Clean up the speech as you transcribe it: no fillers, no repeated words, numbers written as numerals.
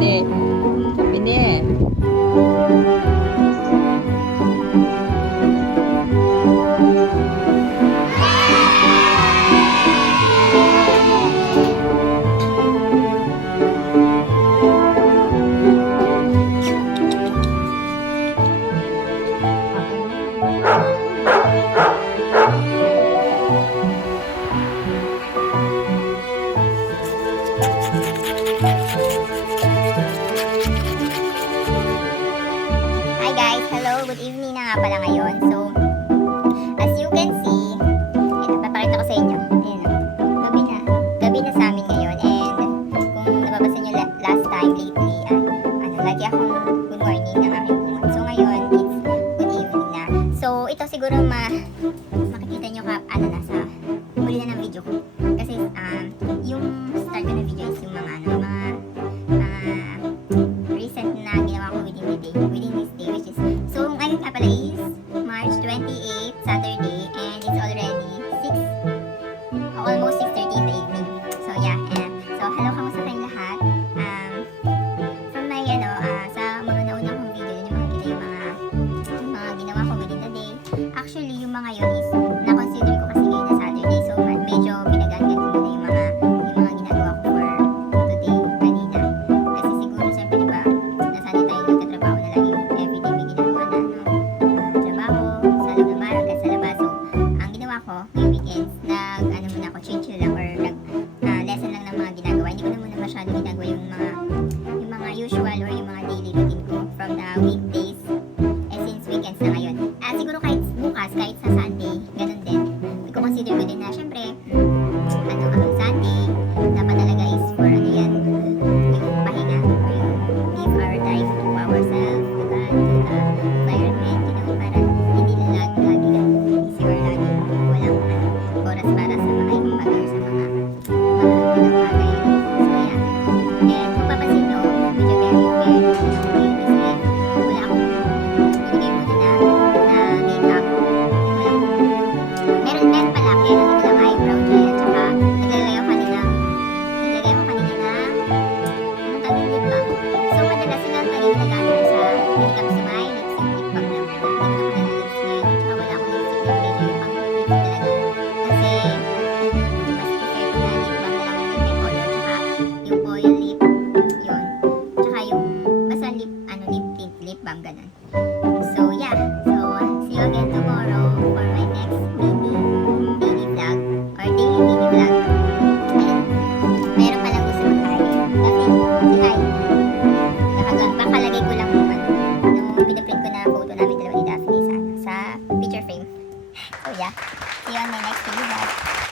네. 네. Hi guys! Hello! Good evening na nga pala ngayon. So, as you can see, ito, papakita ko sa inyo. Ayan, gabi na. Gabi na sa amin ngayon. And kung nababasa nyo last time, lately, lagi akong good morning ng aking bunga. So, ngayon, it's good evening na. So, ito siguro makikita nyo sa huli na ng video ko. Kasi, yung start ko ng video is yung mga recent na ginawa ko within this day, which is, so ngayon nga pala is March 28, Saturday, and it's already almost 6:30 in the evening. So yeah, so hello, kamusta kayong lahat? From my, sa mga nauna kong video, yun yung makikita yung mga ginawa ko within the day. Actually, yung mga yun is, na-consider ko kasi ngayon na Saturday, so medyo pinagagad ko muna yung mga ginagawa ko for today, kanina. Kasi siguro, siyempre, diba, nasanay tayo nagtatrabaho na lagi yung everyday may ginagawa na, trabaho, sa loob ng bahay, hanggang sa labas. So, ang ginawa ko, yung weekends, muna ako, change lang, or lesson lang ng mga ginagawa. Hindi ko na muna masyado ginagawa yung mga usual or yung mga daily routine ko from the weekdays, since weekends na ngayon. Siguro kahit bukas, kahit sa Sunday, ganun din. I-consider ko din na, syempre, Sunday, dapat talaga is for yan, yung pahinga, or yung give our time to ourselves, to the environment, para hindi lang lagi busy or lagi walang oras para sa mga ibang bagay, sa mga bagay. So yeah. And kung papansin nyo, medyo very ngayon kasi wala akong binigay muna na makeup. Meron pala, kaya lang ito lang eyebrow gel, at saka naglagay ako kanina ng anong tawag yung lip balm. So madalas yun ang lagi ginagamit ko sa when it comes to my lips, yung lip balm lang. Hindi ko naman ng lips ngayon, tsaka wala akong lipstick na medyo yung pang lips talaga. Kasi mas prefer ko na lip balm na lang yung may color, tsaka yung oil lip, yun. Tsaka yung basta lip tint, lip balm, ganun.